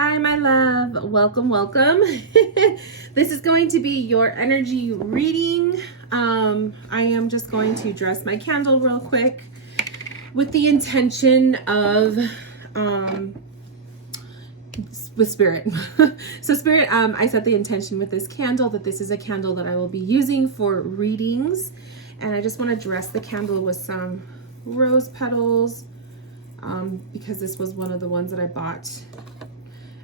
Hi, my love. Welcome, welcome. This is going to be your energy reading. I am just going to dress my candle real quick with the intention of with spirit. So spirit, I set the intention with this candle that this is a candle that I will be using for readings, and I just want to dress the candle with some rose petals because this was one of the ones that I bought.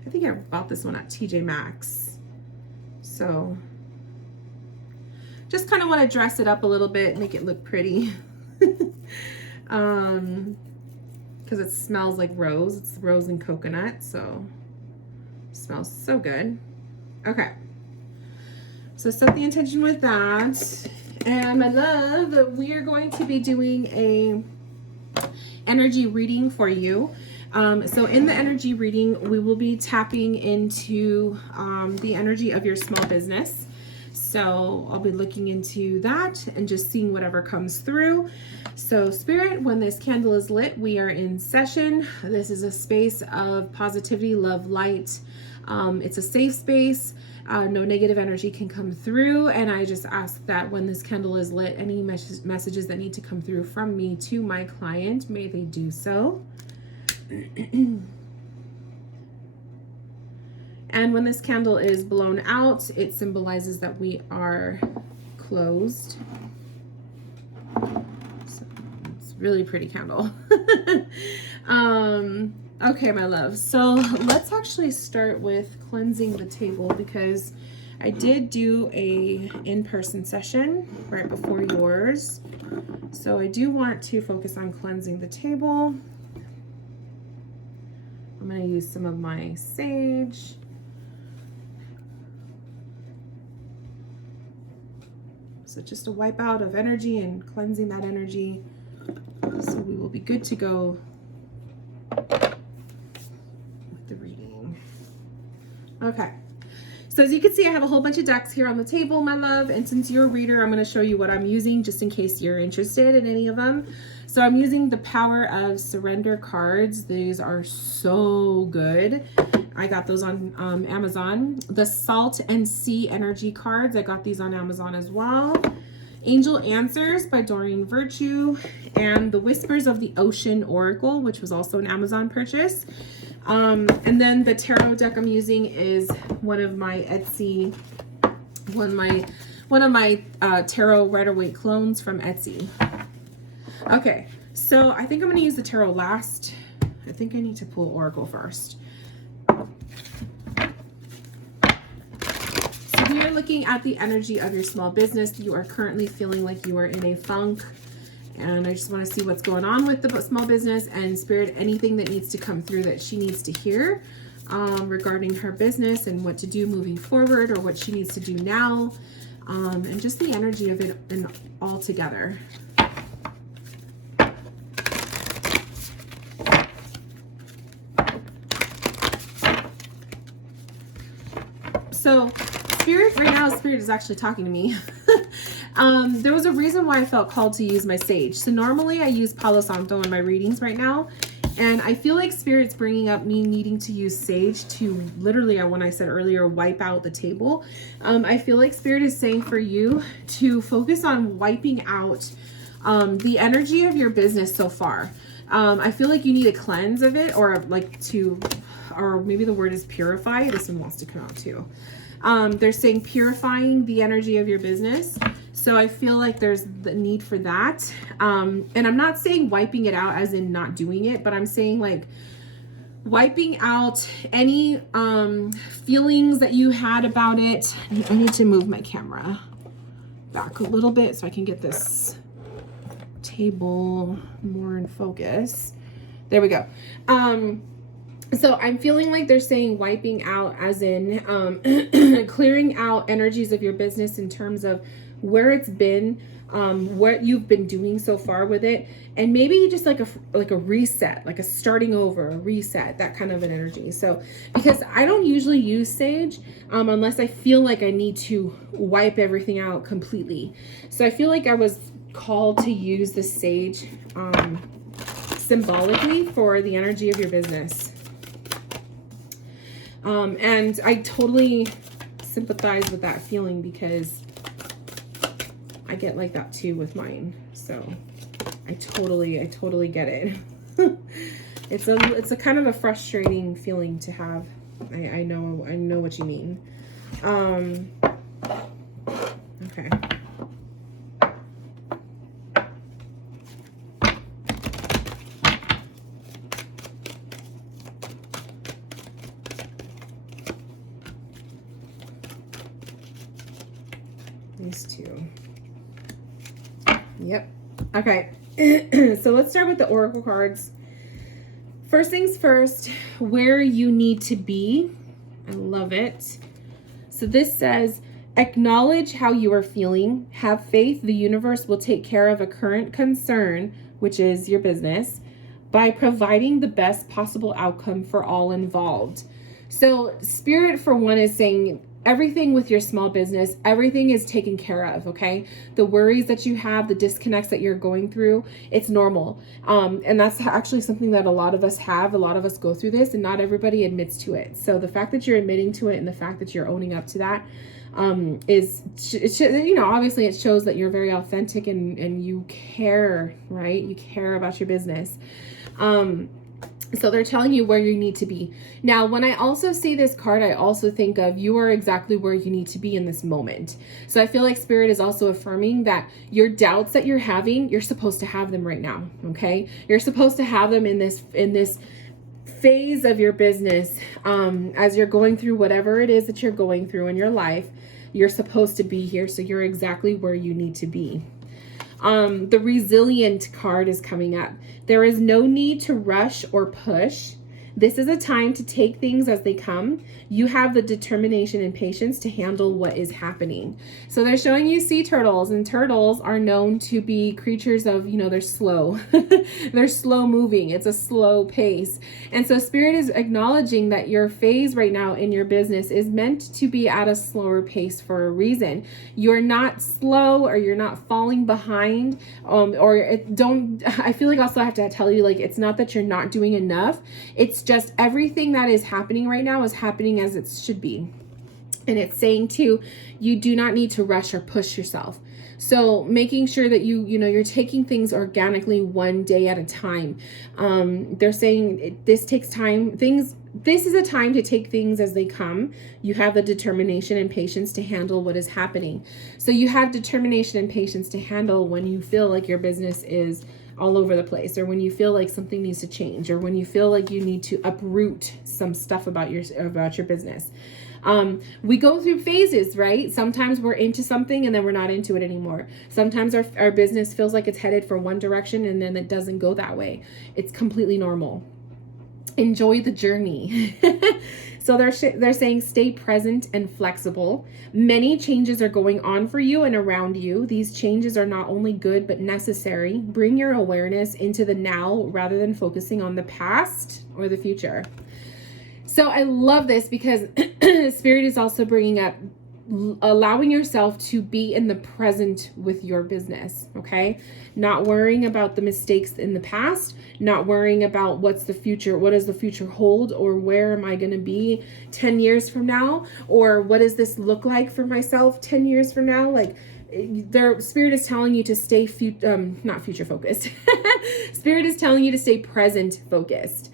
I think I bought this one at TJ Maxx. So just kind of want to dress it up a little bit, make it look pretty. Because it smells like rose. It's rose and coconut, so it smells so good. Okay. So set the intention with that. And my love, we are going to be doing a energy reading for you. So in the energy reading, we will be tapping into the energy of your small business. So I'll be looking into that and just seeing whatever comes through. So spirit, when this candle is lit, we are in session. This is a space of positivity, love, light. It's a safe space. No negative energy can come through. And I just ask that when this candle is lit, any messages that need to come through from me to my client, may they do so. And when this candle is blown out, it symbolizes that we are closed. So it's a really pretty candle. Okay, my love. So let's actually start with cleansing the table, because I did do a in-person session right before yours. So I do want to focus on cleansing the table. I'm going to use some of my sage. So just a wipe out of energy and cleansing that energy. So we will be good to go with the reading. Okay. So as you can see, I have a whole bunch of decks here on the table, my love. And since you're a reader, I'm going to show you what I'm using just in case you're interested in any of them. So I'm using the Power of Surrender cards. These are so good. I got those on Amazon. The Salt and Sea Energy cards. I got these on Amazon as well. Angel Answers by Doreen Virtue. And the Whispers of the Ocean Oracle, which was also an Amazon purchase. And then the tarot deck I'm using is one of my Etsy, one of my tarot Rider-Waite clones from Etsy. Okay, so I think I'm going to use the tarot last. I think I need to pull Oracle first. So we are looking at the energy of your small business. You are currently feeling like you are in a funk. And I just want to see what's going on with the small business, and spirit, anything that needs to come through that she needs to hear regarding her business and what to do moving forward, or what she needs to do now, and just the energy of it and all together. So spirit right now, spirit is actually talking to me. There was a reason why I felt called to use my sage. So normally I use Palo Santo in my readings right now. And I feel like spirit's bringing up me needing to use sage to literally, when I said earlier, wipe out the table. I feel like spirit is saying for you to focus on wiping out the energy of your business so far. I feel like you need a cleanse of it, or like to, or maybe the word is purify. This one wants to come out too. They're saying purifying the energy of your business. So I feel like there's the need for that. And I'm not saying wiping it out as in not doing it, but I'm saying like wiping out any feelings that you had about it. I need to move my camera back a little bit so I can get this table more in focus. There we go. So I'm feeling like they're saying wiping out as in clearing out energies of your business in terms of where it's been, what you've been doing so far with it, and maybe just like a reset, like a starting over, a reset, that kind of an energy. So because I don't usually use sage unless I feel like I need to wipe everything out completely. So I feel like I was called to use the sage symbolically for the energy of your business. And I totally sympathize with that feeling because I get like that too with mine. So I totally get it. It's a kind of a frustrating feeling to have. I know what you mean. Okay. These two. Yep. Okay. So let's start with the Oracle cards. First things first, where you need to be. I love it. So this says, acknowledge how you are feeling. Have faith the universe will take care of a current concern, which is your business, by providing the best possible outcome for all involved. So Spirit, for one, is saying everything with your small business, everything is taken care of, okay? The worries that you have, the disconnects that you're going through, it's normal. And that's actually something that a lot of us have. A lot of us go through this and not everybody admits to it. So the fact that you're admitting to it and the fact that you're owning up to that obviously it shows that you're very authentic and you care, right? You care about your business. So they're telling you where you need to be. Now, when I also see this card, I also think of you are exactly where you need to be in this moment. So I feel like Spirit is also affirming that your doubts that you're having, you're supposed to have them right now, okay? You're supposed to have them in this phase of your business, as you're going through whatever it is that you're going through in your life. You're supposed to be here, so you're exactly where you need to be. The Resilient card is coming up. There is no need to rush or push. This is a time to take things as they come. You have the determination and patience to handle what is happening. So they're showing you sea turtles, and turtles are known to be creatures of, they're slow. They're slow moving. It's a slow pace. And so Spirit is acknowledging that your phase right now in your business is meant to be at a slower pace for a reason. You're not slow, or you're not falling behind, I feel like also I have to tell you, like, it's not that you're not doing enough. It's just everything that is happening right now is happening as it should be. And it's saying too, you do not need to rush or push yourself. So making sure that you're taking things organically one day at a time. They're saying this takes time. This is a time to take things as they come. You have the determination and patience to handle what is happening. So you have determination and patience to handle when you feel like your business is all over the place, or when you feel like something needs to change, or when you feel like you need to uproot some stuff about your business. We go through phases, right? Sometimes we're into something and then we're not into it anymore. Sometimes our business feels like it's headed for one direction and then it doesn't go that way. It's completely normal. Enjoy the journey. So they're saying stay present and flexible. Many changes are going on for you and around you. These changes are not only good but necessary. Bring your awareness into the now rather than focusing on the past or the future. So I love this because Spirit is also bringing up allowing yourself to be in the present with your business, okay? Not worrying about the mistakes in the past, not worrying about what does the future hold, or where am I going to be 10 years from now, or what does this look like for myself 10 years from now? Like, their Spirit is telling you to stay not future focused. Spirit is telling you to stay present focused.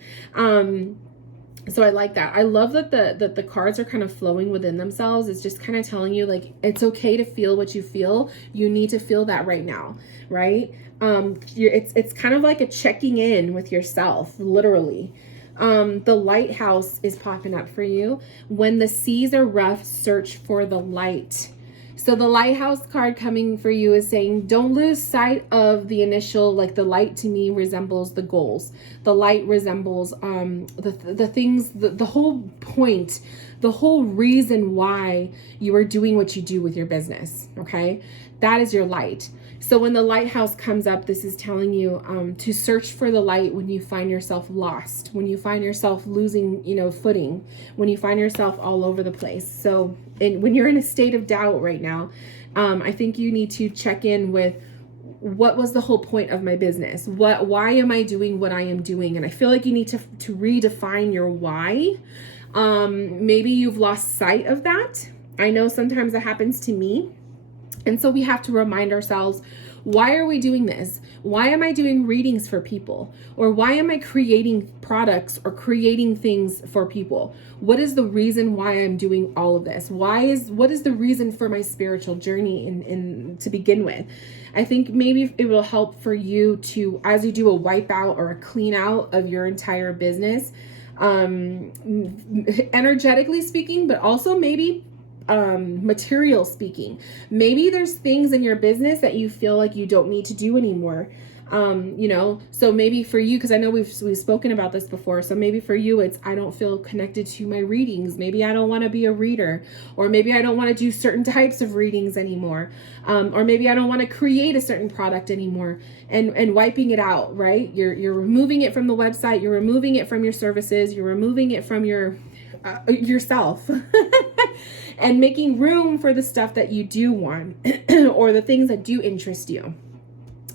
So I like that. I love that the cards are kind of flowing within themselves. It's just kind of telling you, like, it's okay to feel what you feel. You need to feel that right now, right? It's kind of like a checking in with yourself, literally. The lighthouse is popping up for you. When the seas are rough, search for the light. So the lighthouse card coming for you is saying, don't lose sight of the initial, like, the light to me resembles the goals. The light resembles the things, the whole point, the whole reason why you are doing what you do with your business, okay? That is your light. So when the lighthouse comes up, this is telling you to search for the light when you find yourself lost, when you find yourself losing, footing, when you find yourself all over the place. So when you're in a state of doubt right now, I think you need to check in with what was the whole point of my business? Why am I doing what I am doing? And I feel like you need to redefine your why. Maybe you've lost sight of that. I know sometimes that happens to me. And so we have to remind ourselves, why are we doing this? Why am I doing readings for people? Or why am I creating products or creating things for people? What is the reason why I'm doing all of this? What is the reason for my spiritual journey in to begin with? I think maybe it will help for you to, as you do a wipe out or a clean out of your entire business, energetically speaking, but also maybe material speaking. Maybe there's things in your business that you feel like you don't need to do anymore. So maybe for you, because I know we've spoken about this before, so maybe for you it's, I don't feel connected to my readings. Maybe I don't want to be a reader, or maybe I don't want to do certain types of readings anymore, or maybe I don't want to create a certain product anymore, and wiping it out, right? You're removing it from the website, you're removing it from your services, you're removing it from yourself and making room for the stuff that you do want or the things that do interest you.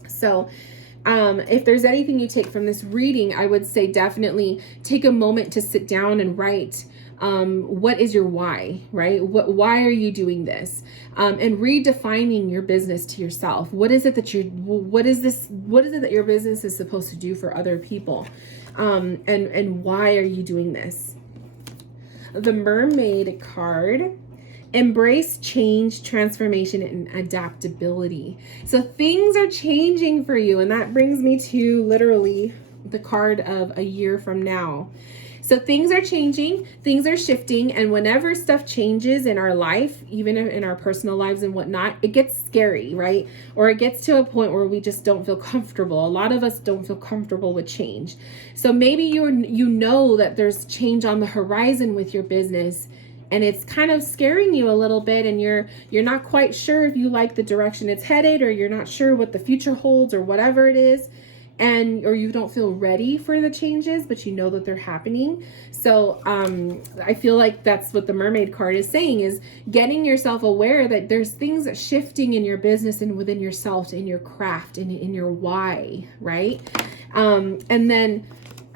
So if there's anything you take from this reading, I would say definitely take a moment to sit down and write what is your why, right? Why are you doing this? And redefining your business to yourself. What is it that your business is supposed to do for other people? And why are you doing this? The Mermaid card. Embrace change, transformation, and adaptability. So things are changing for you. And that brings me to literally the card of a year from now. So things are changing, things are shifting. And whenever stuff changes in our life, even in our personal lives and whatnot, it gets scary, right? Or it gets to a point where we just don't feel comfortable. A lot of us don't feel comfortable with change. So maybe you know that there's change on the horizon with your business, and it's kind of scaring you a little bit, and you're not quite sure if you like the direction it's headed, or you're not sure what the future holds, or whatever it is, or you don't feel ready for the changes, but you know that they're happening. So I feel like that's what the Mermaid card is saying, is getting yourself aware that there's things that shifting in your business and within yourself, in your craft, and in your why, right? And then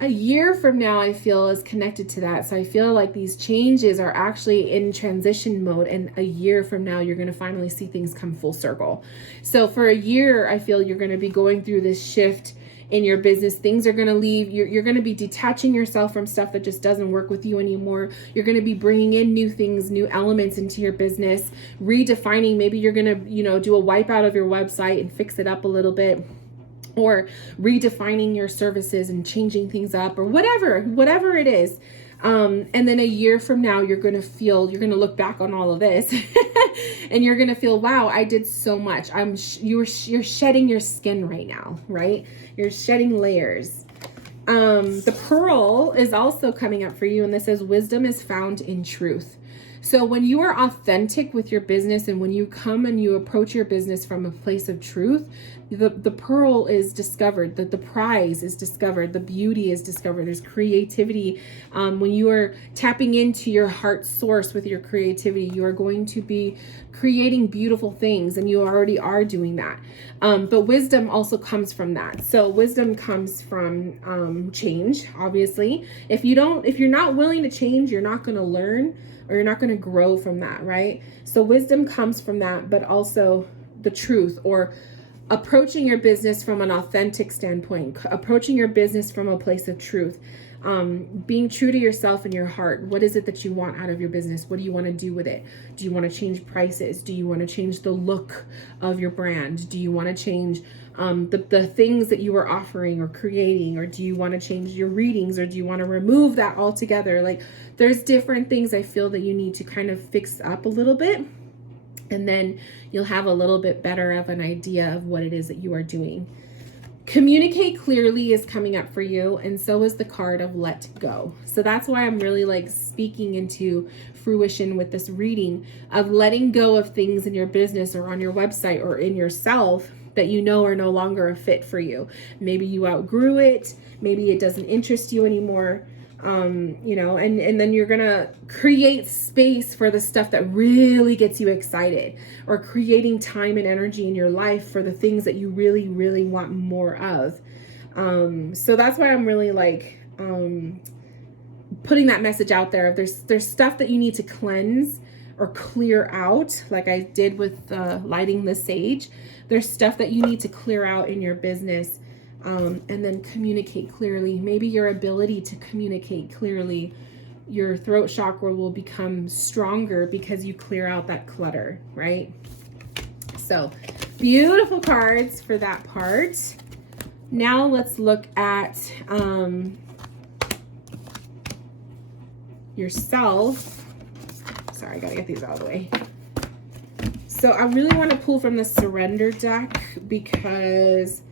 a year from now, I feel, is connected to that. So I feel like these changes are actually in transition mode, and a year from now, you're going to finally see things come full circle. So for a year, I feel you're going to be going through this shift in your business. Things are going to leave. You're going to be detaching yourself from stuff that just doesn't work with you anymore. You're going to be bringing in new things, new elements into your business, redefining. Maybe you're going to, do a wipe out of your website and fix it up a little bit, or redefining your services and changing things up, or whatever it is. And then a year from now, you're going to look back on all of this and you're going to feel, wow, I did so much. You're shedding your skin right now, right? You're shedding layers. The Pearl is also coming up for you, and this says wisdom is found in truth. So when you are authentic with your business, and when you come and you approach your business from a place of truth, the pearl is discovered, the prize is discovered, the beauty is discovered. There's creativity. When you are tapping into your heart source with your creativity, you are going to be creating beautiful things, and you already are doing that. But wisdom also comes from that. So wisdom comes from change, obviously. If you're not willing to change, you're not going to learn, or you're not going to grow from that, right? So wisdom comes from that, but also the truth, or approaching your business from an authentic standpoint, approaching your business from a place of truth, being true to yourself and your heart. What is it that you want out of your business? What do you want to do with it? Do you want to change prices? Do you want to change the look of your brand? Do you want to change the things that you are offering or creating? Or do you want to change your readings? Or do you want to remove that altogether? Like, there's different things I feel that you need to kind of fix up a little bit. And then you'll have a little bit better of an idea of what it is that you are doing. Communicate clearly is coming up for you, and so is the card of let go. So that's why I'm really speaking into fruition with this reading of letting go of things in your business or on your website or in yourself that you know are no longer a fit for you. Maybe you outgrew it. Maybe it doesn't interest you anymore. You know, and then you're gonna create space for the stuff that really gets you excited, or creating time and energy in your life for the things that you really, really want more of. So that's why I'm really like, putting that message out there. There's stuff that you need to cleanse or clear out, like I did with lighting the sage. There's stuff that you need to clear out in your business, and then communicate clearly. Maybe your ability to communicate clearly, your throat chakra will become stronger because you clear out that clutter, right? So beautiful cards for that part. Now let's look at yourself. Sorry, I gotta get these out of the way. So I really want to pull from the Surrender deck, because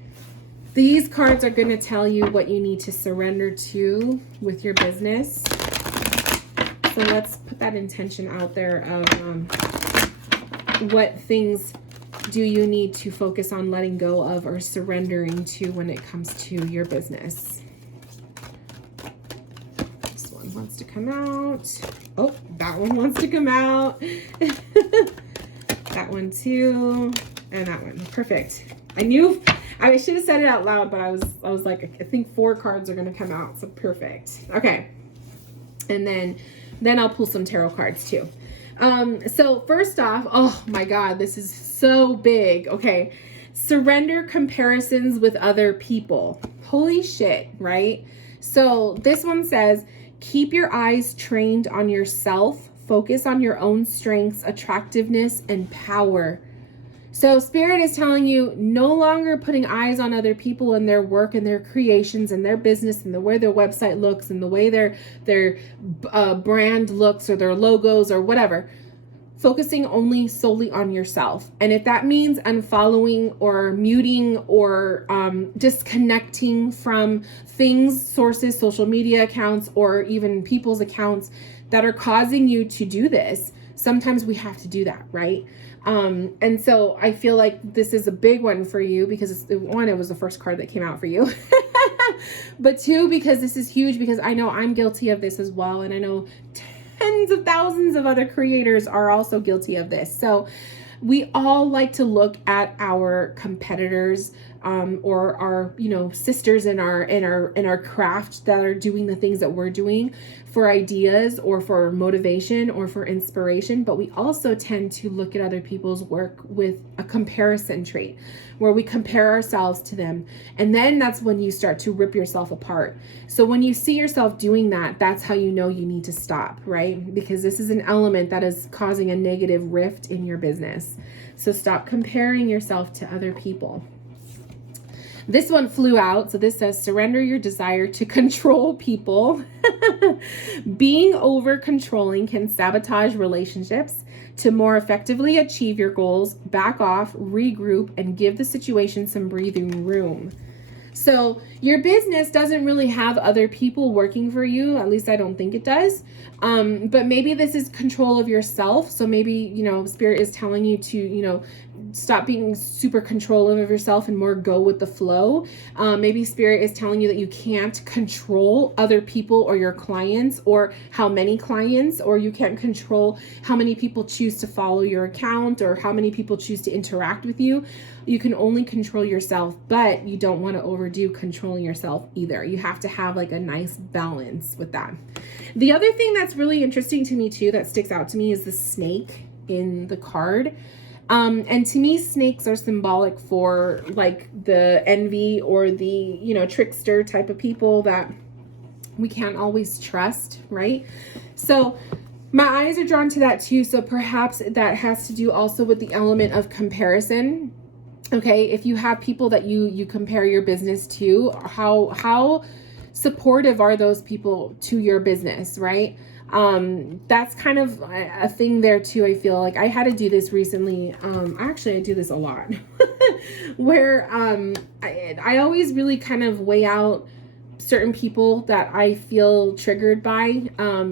these cards are going to tell you what you need to surrender to with your business. So let's put that intention out there of what things do you need to focus on letting go of or surrendering to when it comes to your business. This one wants to come out. Oh, that one wants to come out. That one too, and that one. Perfect. I should have said it out loud, but I was like, I think 4 cards are going to come out. So perfect. Okay. And then I'll pull some tarot cards too. So first off, oh my God, this is so big. Okay. Surrender comparisons with other people. Holy shit, right? So this one says, keep your eyes trained on yourself. Focus on your own strengths, attractiveness, and power. So Spirit is telling you, no longer putting eyes on other people and their work and their creations and their business and the way their website looks and the way their brand looks or their logos or whatever. Focusing only solely on yourself. And if that means unfollowing or muting or disconnecting from things, sources, social media accounts, or even people's accounts that are causing you to do this, sometimes we have to do that, right? And so I feel like this is a big one for you because one, it was the first card that came out for you. But 2, because this is huge, because I know I'm guilty of this as well. And I know tens of thousands of other creators are also guilty of this. So we all like to look at our competitors, or our, sisters in our craft that are doing the things that we're doing for ideas or for motivation or for inspiration. But we also tend to look at other people's work with a comparison trait where we compare ourselves to them. And then that's when you start to rip yourself apart. So when you see yourself doing that, that's how you know you need to stop, right? Because this is an element that is causing a negative rift in your business. So stop comparing yourself to other people. This one flew out. So this says, surrender your desire to control people. Being over controlling can sabotage relationships. To more effectively achieve your goals, back off, regroup, and give the situation some breathing room. So your business doesn't really have other people working for you. At least I don't think it does. But maybe this is control of yourself. So maybe, Spirit is telling you to, stop being super controlling of yourself and more go with the flow. Maybe Spirit is telling you that you can't control other people or your clients or how many clients, or you can't control how many people choose to follow your account or how many people choose to interact with you. You can only control yourself, but you don't want to overdo controlling yourself either. You have to have like a nice balance with that. The other thing that's really interesting to me too, that sticks out to me, is the snake in the card. And to me, snakes are symbolic for like the envy or the, trickster type of people that we can't always trust, right? So my eyes are drawn to that too. So perhaps that has to do also with the element of comparison. Okay, if you have people that you compare your business to, how supportive are those people to your business, right? That's kind of a thing there too. I feel like I had to do this recently. Actually I do this a lot where, I always really kind of weigh out certain people that I feel triggered by.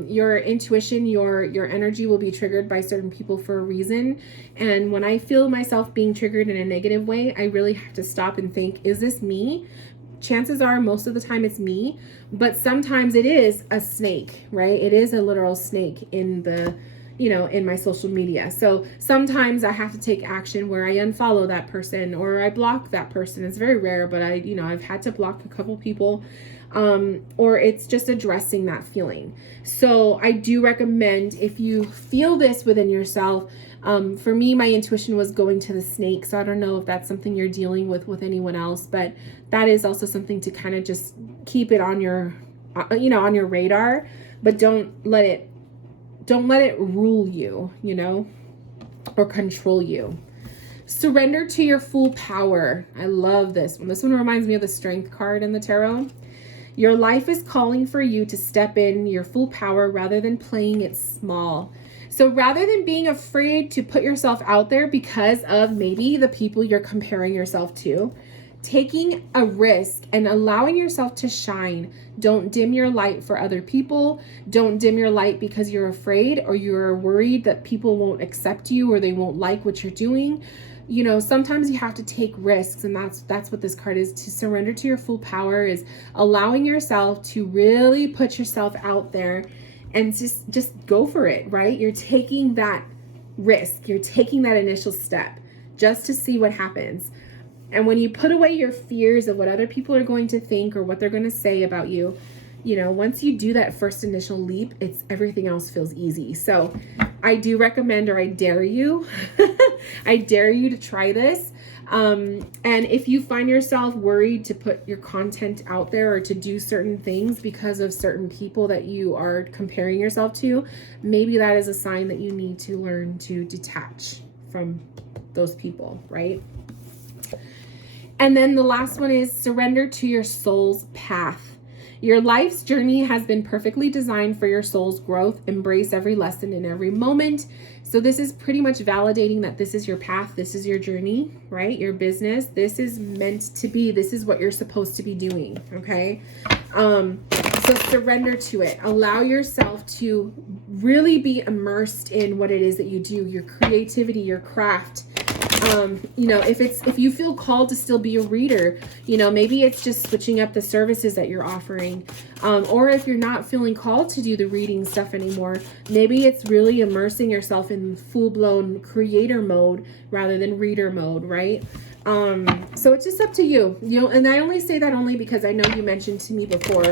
Your intuition, your energy will be triggered by certain people for a reason. And when I feel myself being triggered in a negative way, I really have to stop and think, is this me chances are most of the time it's me, but sometimes it is a snake, right? It is a literal snake in the, you know, in my social media. So sometimes I have to take action where I unfollow that person or I block that person. It's very rare, but I've had to block a couple people, or it's just addressing that feeling. So I do recommend, if you feel this within yourself, for me, my intuition was going to the snake. So I don't know if that's something you're dealing with anyone else, but that is also something to kind of just keep it on your, on your radar, but don't let it rule you, or control you. Surrender to your full power. I love this one. This one reminds me of the Strength card in the tarot. Your life is calling for you to step in your full power rather than playing it small. So rather than being afraid to put yourself out there because of maybe the people you're comparing yourself to, taking a risk and allowing yourself to shine. Don't dim your light for other people. Don't dim your light because you're afraid or you're worried that people won't accept you or they won't like what you're doing. Sometimes you have to take risks, and that's what this card is. To surrender to your full power is allowing yourself to really put yourself out there and just go for it, right? You're taking that risk. You're taking that initial step just to see what happens. And when you put away your fears of what other people are going to think or what they're going to say about you, once you do that first initial leap, everything else feels easy. So I do recommend, or I dare you, I dare you to try this. And if you find yourself worried to put your content out there or to do certain things because of certain people that you are comparing yourself to, maybe that is a sign that you need to learn to detach from those people, right? And then the last one is surrender to your soul's path. Your life's journey has been perfectly designed for your soul's growth. Embrace every lesson in every moment. So this is pretty much validating that this is your path. This is your journey, right? Your business. This is meant to be. This is what you're supposed to be doing, okay? So surrender to it. Allow yourself to really be immersed in what it is that you do, your creativity, your craft. If you feel called to still be a reader, maybe it's just switching up the services that you're offering. Or if you're not feeling called to do the reading stuff anymore, maybe it's really immersing yourself in full-blown creator mode rather than reader mode, right? So it's just up to you, and I only say that only because I know you mentioned to me before,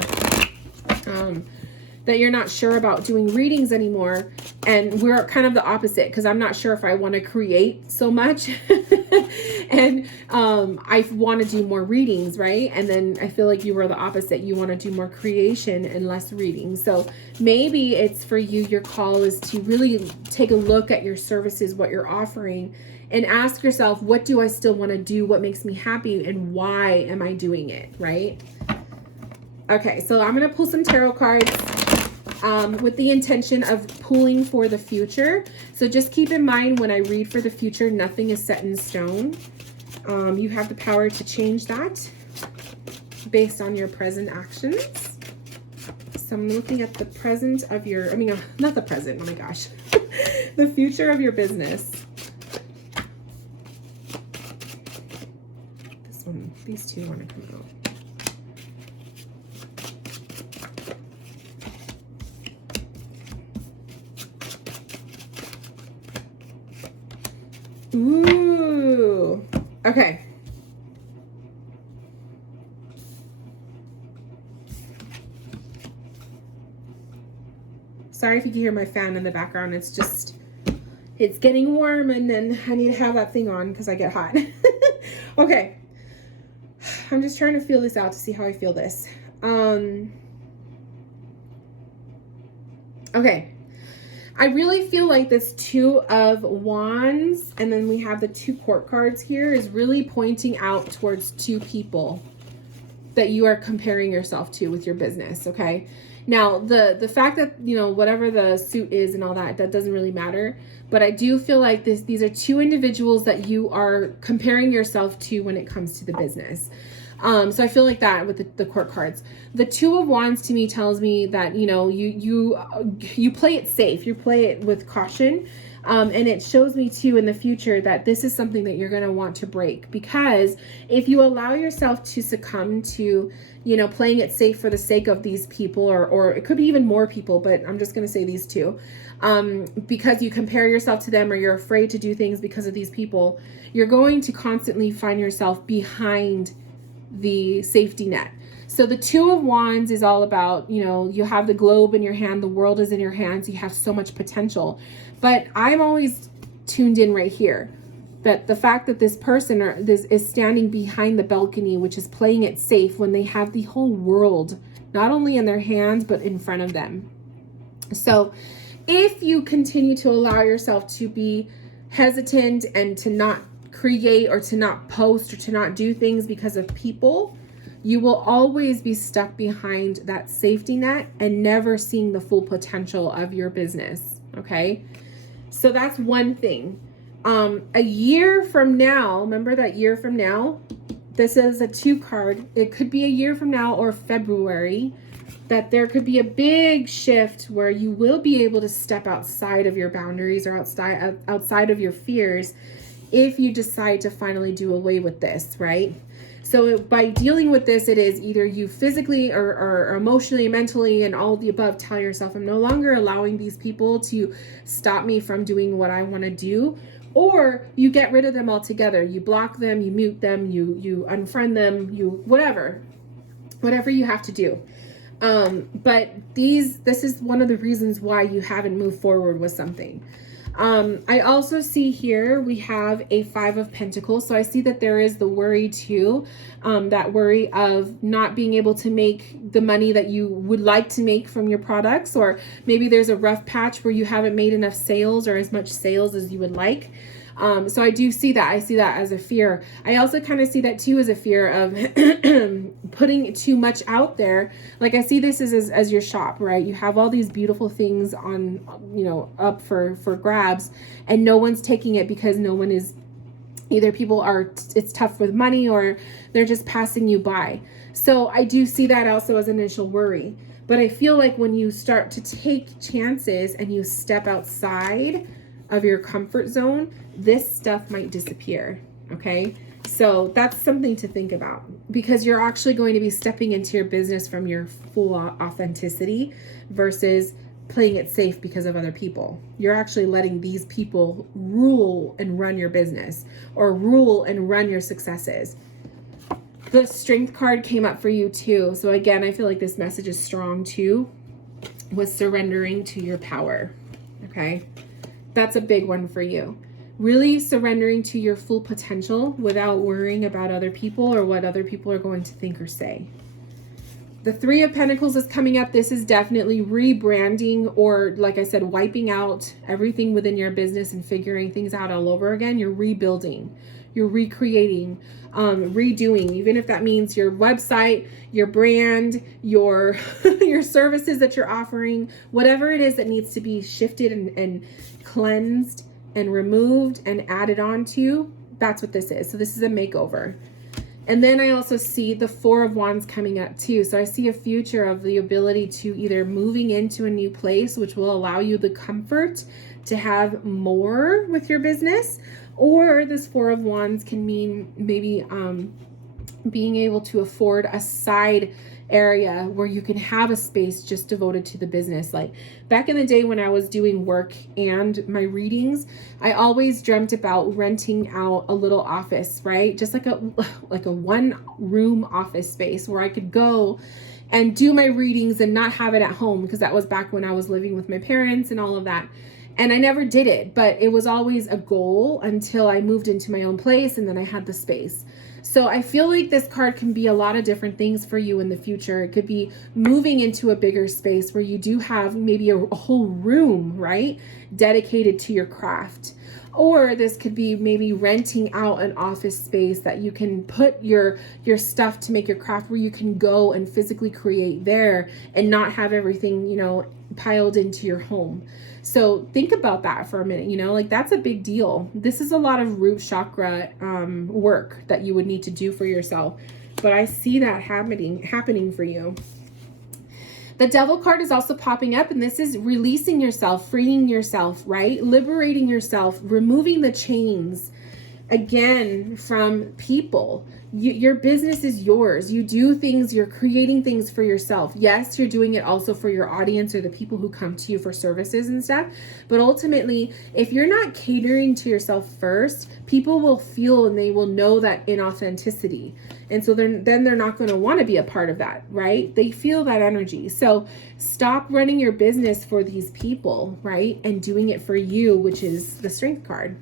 that you're not sure about doing readings anymore. And we're kind of the opposite, because I'm not sure if I want to create so much. And I want to do more readings, right? And then I feel like you were the opposite. You want to do more creation and less reading. So maybe it's for you, your call is to really take a look at your services, what you're offering, and ask yourself, what do I still want to do? What makes me happy? And why am I doing it, right? Okay, so I'm going to pull some tarot cards with the intention of pulling for the future. So just keep in mind, when I read for the future, nothing is set in stone. You have the power to change that based on your present actions. So I'm looking at the present of your, not the present, oh my gosh, the future of your business. This one, these two want to come out. Ooh, okay. Sorry if you can hear my fan in the background. It's getting warm, and then I need to have that thing on because I get hot. Okay. I'm just trying to feel this out to see how I feel this. Okay. I really feel like this Two of Wands, and then we have the two court cards here, is really pointing out towards two people that you are comparing yourself to with your business, okay? Now, the fact that, whatever the suit is and all that doesn't really matter, but I do feel like these are two individuals that you are comparing yourself to when it comes to the business. So I feel like that with the court cards. The Two of Wands to me tells me that, you play it safe. You play it with caution. And it shows me too in the future that this is something that you're going to want to break, because if you allow yourself to succumb to, you know, playing it safe for the sake of these people, or it could be even more people, but I'm just going to say these two, because you compare yourself to them or you're afraid to do things because of these people, you're going to constantly find yourself behind the safety net. So the Two of Wands is all about, you know, you have the globe in your hand, the world is in your hands, you have so much potential. But I'm always tuned in right here. But the fact that this person is standing behind the balcony, which is playing it safe when they have the whole world, not only in their hands, but in front of them. So if you continue to allow yourself to be hesitant and to not create or to not post or to not do things because of people, you will always be stuck behind that safety net and never seeing the full potential of your business. Okay. So that's one thing. A year from now, remember that year from now, this is a 2 card. It could be a year from now or February, that there could be a big shift where you will be able to step outside of your boundaries or outside of your fears if you decide to finally do away with this, right? So by dealing with this, it is either you physically or emotionally, mentally, and all of the above, tell yourself, I'm no longer allowing these people to stop me from doing what I want to do. Or you get rid of them altogether. You block them, you mute them, you unfriend them, you whatever you have to do. But this is one of the reasons why you haven't moved forward with something. I also see here we have a 5 of Pentacles. So I see that there is the worry too, that worry of not being able to make the money that you would like to make from your products, or maybe there's a rough patch where you haven't made enough sales or as much sales as you would like. So I do see that. I see that as a fear. I also kind of see that too as a fear of putting too much out there. Like I see this as your shop, right? You have all these beautiful things on, you know, up for grabs, and no one's taking it because no one is, either people are, it's tough with money, or they're just passing you by. So I do see that also as initial worry. But I feel like when you start to take chances and you step outside of your comfort zone, this stuff might disappear. Okay. So that's something to think about, because you're actually going to be stepping into your business from your full authenticity versus playing it safe because of other people. You're actually letting these people rule and run your business, or rule and run your successes. The Strength card came up for you too. So again, I feel like this message is strong too, with surrendering to your power. Okay. That's a big one for you. Really surrendering to your full potential without worrying about other people or what other people are going to think or say. The 3 of Pentacles is coming up. This is definitely rebranding, or like I said, wiping out everything within your business and figuring things out all over again. You're rebuilding, you're recreating, redoing, even if that means your website, your brand, your your services that you're offering, whatever it is that needs to be shifted and cleansed and removed and added on to. That's what this is. So this is a makeover. And then I also see the 4 of Wands coming up too. So I see a future of the ability to either moving into a new place, which will allow you the comfort to have more with your business, or this 4 of Wands can mean maybe being able to afford a side area where you can have a space just devoted to the business. Like back in the day when I was doing work and my readings, I always dreamt about renting out a little office, right? Just like a 1-room office space where I could go and do my readings and not have it at home, because that was back when I was living with my parents and all of that. And I never did it, but it was always a goal until I moved into my own place and then I had the space. So I feel like this card can be a lot of different things for you in the future. It could be moving into a bigger space where you do have maybe a whole room, right, dedicated to your craft. Or this could be maybe renting out an office space that you can put your stuff to make your craft, where you can go and physically create there and not have everything, you know, piled into your home. So think about that for a minute, you know, like that's a big deal. This is a lot of root chakra work that you would need to do for yourself. But I see that happening for you. The Devil card is also popping up, and this is releasing yourself, freeing yourself, right? Liberating yourself, removing the chains, again, from people. Your business is yours. You do things, you're creating things for yourself. Yes, you're doing it also for your audience or the people who come to you for services and stuff. But ultimately, if you're not catering to yourself first, people will feel and they will know that inauthenticity. And so then they're not going to want to be a part of that, right? They feel that energy. So stop running your business for these people, right? And doing it for you, which is the Strength card.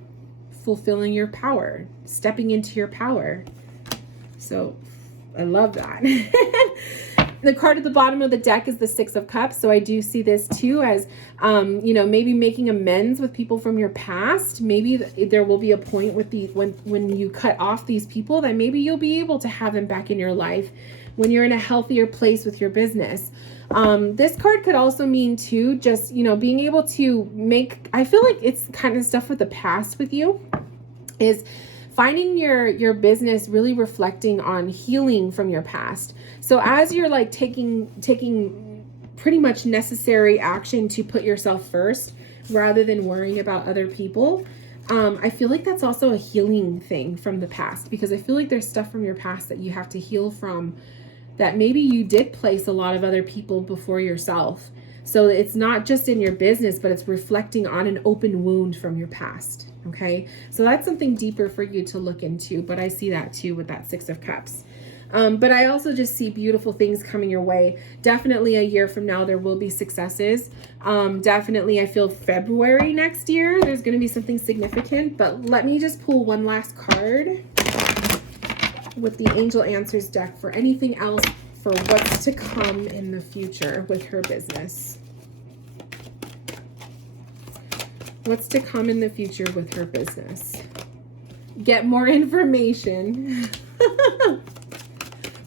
Fulfilling your power, stepping into your power. So I love that. The card at the bottom of the deck is the Six of Cups. So I do see this too as, maybe making amends with people from your past. Maybe there will be a point with when you cut off these people that maybe you'll be able to have them back in your life when you're in a healthier place with your business. This card could also mean too, just, being able to I feel like it's kind of stuff with the past with you, is finding your business really reflecting on healing from your past. So as you're like taking pretty much necessary action to put yourself first rather than worrying about other people, I feel like that's also a healing thing from the past, because I feel like there's stuff from your past that you have to heal from, that maybe you did place a lot of other people before yourself. So it's not just in your business, but it's reflecting on an open wound from your past. Okay. So that's something deeper for you to look into, but I see that too with that Six of Cups. But I also just see beautiful things coming your way. Definitely a year from now, there will be successes. Definitely, I feel February next year, there's going to be something significant, but let me just pull one last card with the Angel Answers deck for anything else for what's to come in the future with her business. What's to come in the future with her business? Get more information.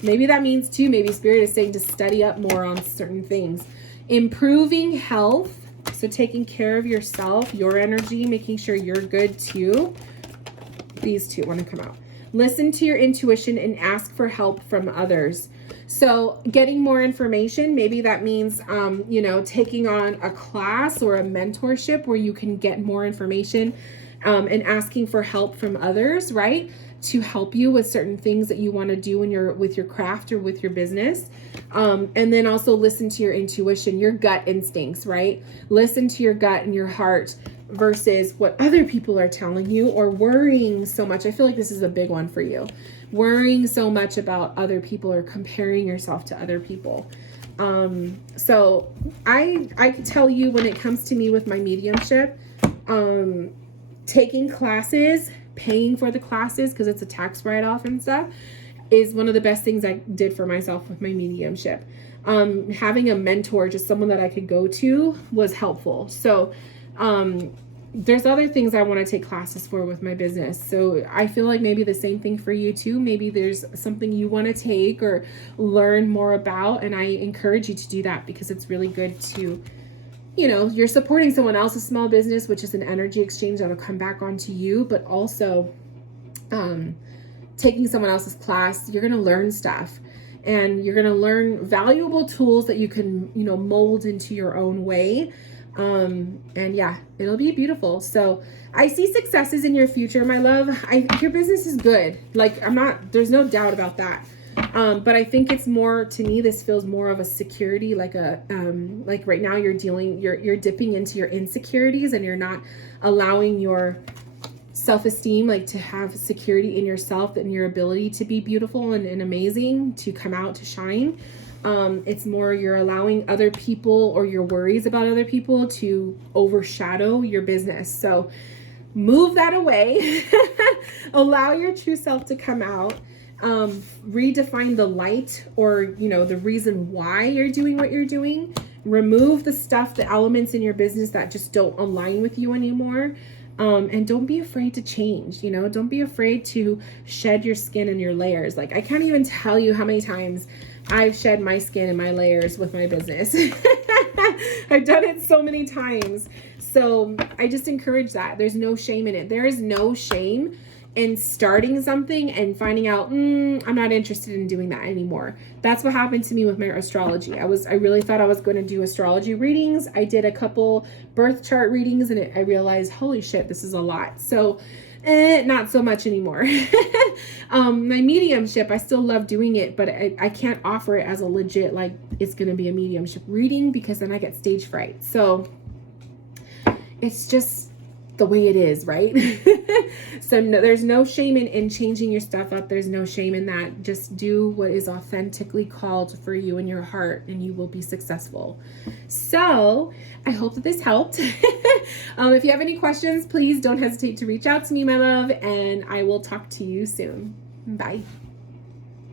Maybe that means too, maybe Spirit is saying to study up more on certain things. Improving health. So taking care of yourself, your energy, making sure you're good too. These two want to come out. Listen to your intuition and ask for help from others. So getting more information, maybe that means, taking on a class or a mentorship where you can get more information and asking for help from others, right? To help you with certain things that you want to do with your craft or with your business. And then also listen to your intuition, your gut instincts, right? Listen to your gut and your heart versus what other people are telling you, or worrying so much. I feel like this is a big one for you. Worrying so much about other people or comparing yourself to other people. So I can tell you, when it comes to me with my mediumship, taking classes, paying for the classes because it's a tax write-off and stuff, is one of the best things I did for myself with my mediumship. Having a mentor, just someone that I could go to, was helpful. So there's other things I want to take classes for with my business. So I feel like maybe the same thing for you too. Maybe there's something you want to take or learn more about, and I encourage you to do that, because it's really good to, you're supporting someone else's small business, which is an energy exchange that'll come back onto you, but also taking someone else's class, you're going to learn stuff, and you're going to learn valuable tools that you can, mold into your own way. And yeah, it'll be beautiful. So I see successes in your future, my love. Your business is good. Like, there's no doubt about that. But I think it's more, to me, this feels more of a security, like right now you're dipping into your insecurities, and you're not allowing your self-esteem, like, to have security in yourself and your ability to be beautiful and amazing, to come out, to shine. It's more you're allowing other people, or your worries about other people, to overshadow your business. So move that away. Allow your true self to come out. Redefine the light, or, the reason why you're doing what you're doing. Remove the stuff, the elements in your business that just don't align with you anymore. And don't be afraid to change, don't be afraid to shed your skin and your layers. Like, I can't even tell you how many times I've shed my skin and my layers with my business. I've done it so many times. So I just encourage that. There's no shame in it. There is no shame and starting something and finding out, I'm not interested in doing that anymore. That's what happened to me with my astrology. I really thought I was going to do astrology readings. I did a couple birth chart readings, and I realized, holy shit, this is a lot. So not so much anymore. My mediumship, I still love doing it, but I can't offer it as a legit, like, it's going to be a mediumship reading, because then I get stage fright. So it's just the way it is, right? So no, there's no shame in changing your stuff up. There's no shame in that. Just do what is authentically called for you in your heart, and you will be successful. So I hope that this helped. If you have any questions, please don't hesitate to reach out to me, my love, and I will talk to you soon. Bye.